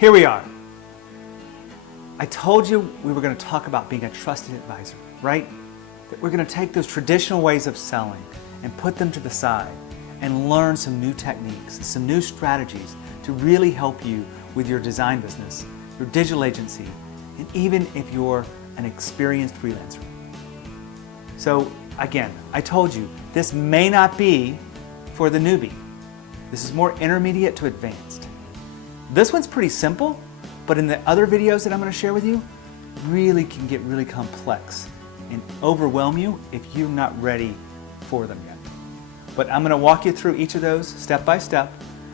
Here we are. I told you we were going to talk about being a trusted advisor, right? That we're going to take those traditional ways of selling and put them to the side and learn some new techniques, some new strategies to really help you with your design business, your digital agency, and even if you're an experienced freelancer. So again, I told you this may not be for the newbie. This is more intermediate to advanced. This one's pretty simple, but in the other videos that I'm going to share with you, really can get really complex and overwhelm you if you're not ready for them yet. But I'm going to walk you through each of those step by step.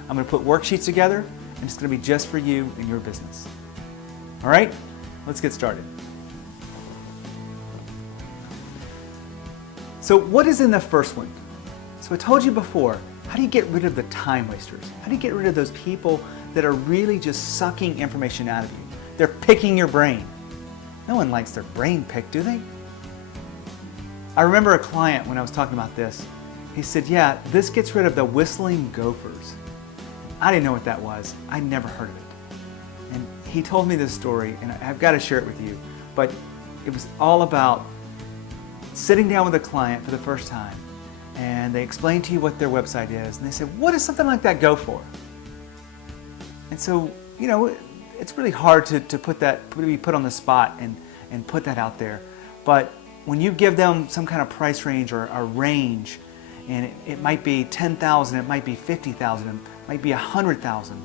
I'm going to put worksheets together, and it's going to be just for you and your business. All right, let's get started. So what is in the first one? So I told you before, how do you get rid of the time wasters? How do you get rid of those people that are really just sucking information out of you? They're picking your brain. No one likes their brain picked, do they? I remember a client when I was talking about this, he said, yeah, this gets rid of the whistling gophers. I didn't know what that was. I'd never heard of it. And he told me this story, and I've got to share it with you, but it was all about sitting down with a client for the first time, and they explain to you what their website is, and they said, what does something like that go for? And so, you know, it's really hard to be put on the spot and put that out there. But when you give them some kind of price range or a range, and it might be 10,000, it might be 50,000, it might be 100,000,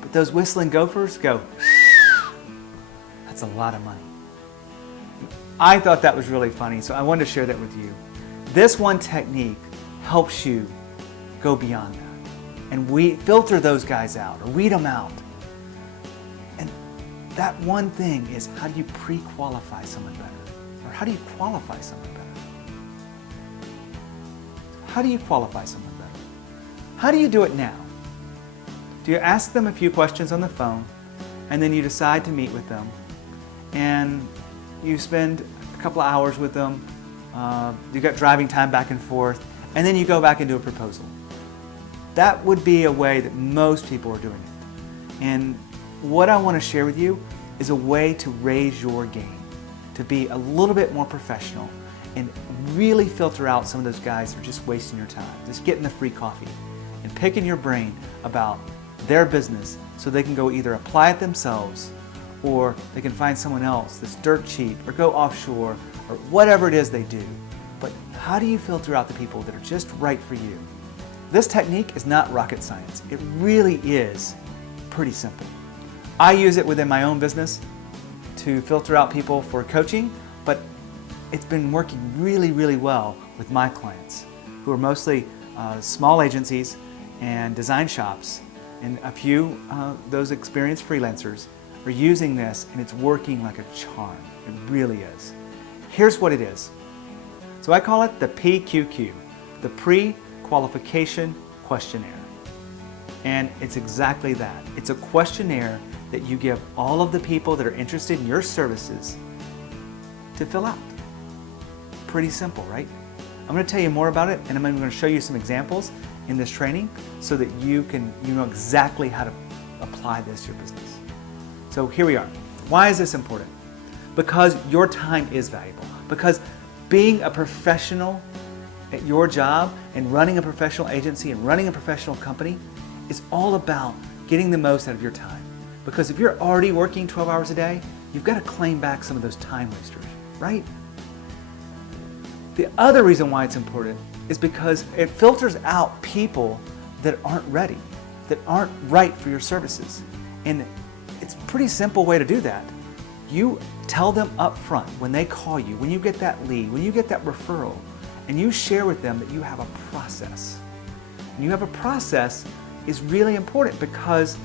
but those whistling gophers go, that's a lot of money. I thought that was really funny, so I wanted to share that with you. This one technique helps you go beyond that. And we filter those guys out, or weed them out. And that one thing is, how do you pre-qualify someone better? Or how do you qualify someone better? How do you qualify someone better? How do you do it now? Do you ask them a few questions on the phone, and then you decide to meet with them, and you spend a couple of hours with them, you got driving time back and forth, and then you go back and do a proposal? That would be a way that most people are doing it. And what I want to share with you is a way to raise your game, to be a little bit more professional and really filter out some of those guys that are just wasting your time, just getting the free coffee and picking your brain about their business so they can go either apply it themselves, or they can find someone else that's dirt cheap, or go offshore, or whatever it is they do. But how do you filter out the people that are just right for you? This technique is not rocket science. It really is pretty simple. I use it within my own business to filter out people for coaching, but it's been working really, really well with my clients, who are mostly small agencies and design shops, and a few those experienced freelancers are using this, and it's working like a charm. It really is. Here's what it is. So I call it the PQQ, the Pre-Qualification Questionnaire. And it's exactly that. It's a questionnaire that you give all of the people that are interested in your services to fill out. Pretty simple, right? I'm going to tell you more about it, and I'm going to show you some examples in this training so that you know exactly how to apply this to your business. So here we are. Why is this important? Because your time is valuable. Because being a professional at your job and running a professional agency and running a professional company is all about getting the most out of your time. Because if you're already working 12 hours a day, you've got to claim back some of those time wasters, right? The other reason why it's important is because it filters out people that aren't ready, that aren't right for your services. And it's a pretty simple way to do that. You tell them up front when they call you, when you get that lead, when you get that referral, and you share with them that you have a process. And you have a process is really important because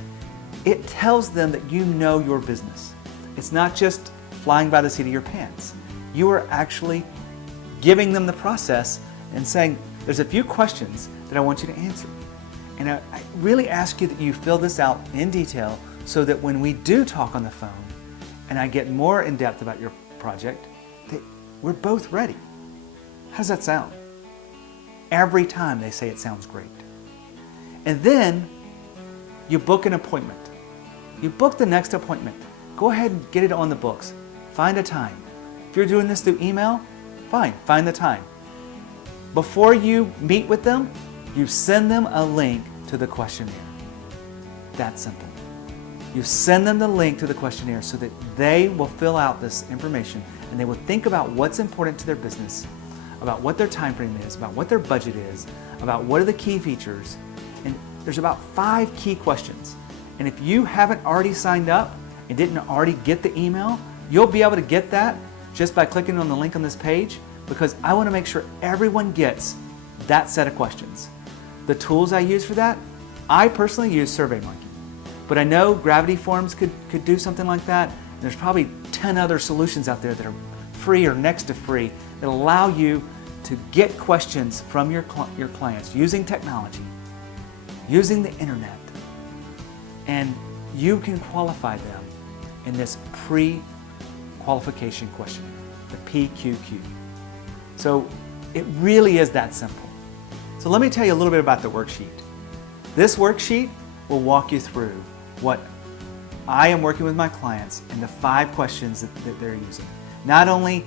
it tells them that you know your business. It's not just flying by the seat of your pants. You are actually giving them the process and saying, there's a few questions that I want you to answer. And I really ask you that you fill this out in detail so that when we do talk on the phone and I get more in depth about your project, that we're both ready. How does that sound? Every time they say it sounds great. And then you book an appointment. You book the next appointment. Go ahead and get it on the books. Find a time. If you're doing this through email, fine, find the time. Before you meet with them, you send them a link to the questionnaire. That's simple. You send them the link to the questionnaire so that they will fill out this information and they will think about what's important to their business, about what their time frame is, about what their budget is, about what are the key features. And there's about 5 key questions. And if you haven't already signed up and didn't already get the email, you'll be able to get that just by clicking on the link on this page, because I want to make sure everyone gets that set of questions. The tools I use for that, I personally use SurveyMonkey, but I know Gravity Forms could do something like that. There's probably 10 other solutions out there that are free or next to free that allow you to get questions from your clients using technology, using the internet, and you can qualify them in this pre-qualification questionnaire, the PQQ. So it really is that simple. So let me tell you a little bit about the worksheet. This worksheet will walk you through what I am working with my clients and the 5 questions that they're using. Not only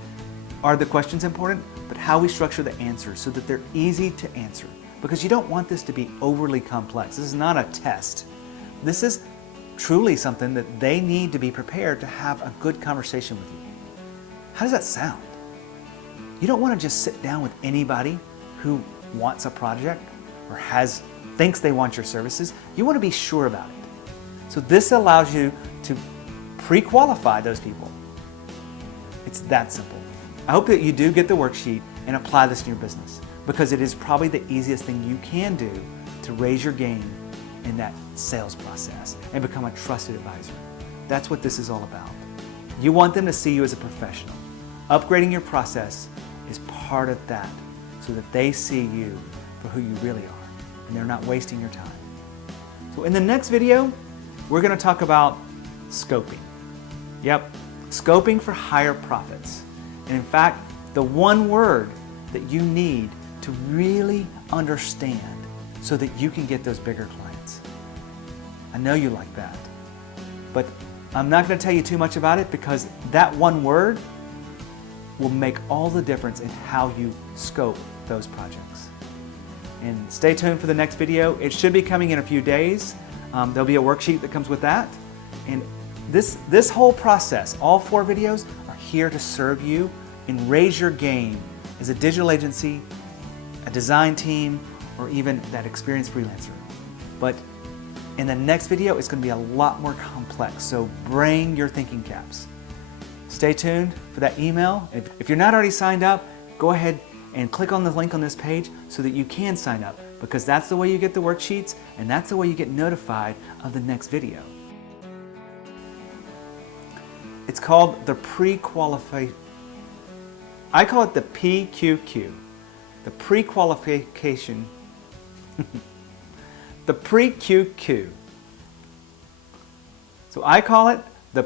are the questions important, but how we structure the answers so that they're easy to answer. Because you don't want this to be overly complex. This is not a test. This is truly something that they need to be prepared to have a good conversation with you. How does that sound? You don't want to just sit down with anybody who wants a project or thinks they want your services. You want to be sure about it. So this allows you to pre-qualify those people. It's that simple. I hope that you do get the worksheet and apply this in your business, because it is probably the easiest thing you can do to raise your game in that sales process and become a trusted advisor. That's what this is all about. You want them to see you as a professional. Upgrading your process is part of that, so that they see you for who you really are and they're not wasting your time. So in the next video, we're going to talk about scoping. Yep, scoping for higher profits. And in fact, the one word that you need to really understand so that you can get those bigger clients. I know you like that, but I'm not going to tell you too much about it, because that one word will make all the difference in how you scope those projects. And stay tuned for the next video. It should be coming in a few days. There'll be a worksheet that comes with that. And this whole process, all 4 videos, are here to serve you and raise your game as a digital agency, a design team, or even that experienced freelancer. But in the next video, it's going to be a lot more complex, so bring your thinking caps. Stay tuned for that email. If you're not already signed up, go ahead and click on the link on this page so that you can sign up, because that's the way you get the worksheets and that's the way you get notified of the next video. It's called the pre-qualification. I call it the PQQ, the pre-qualification, the pre-QQ. So I call it the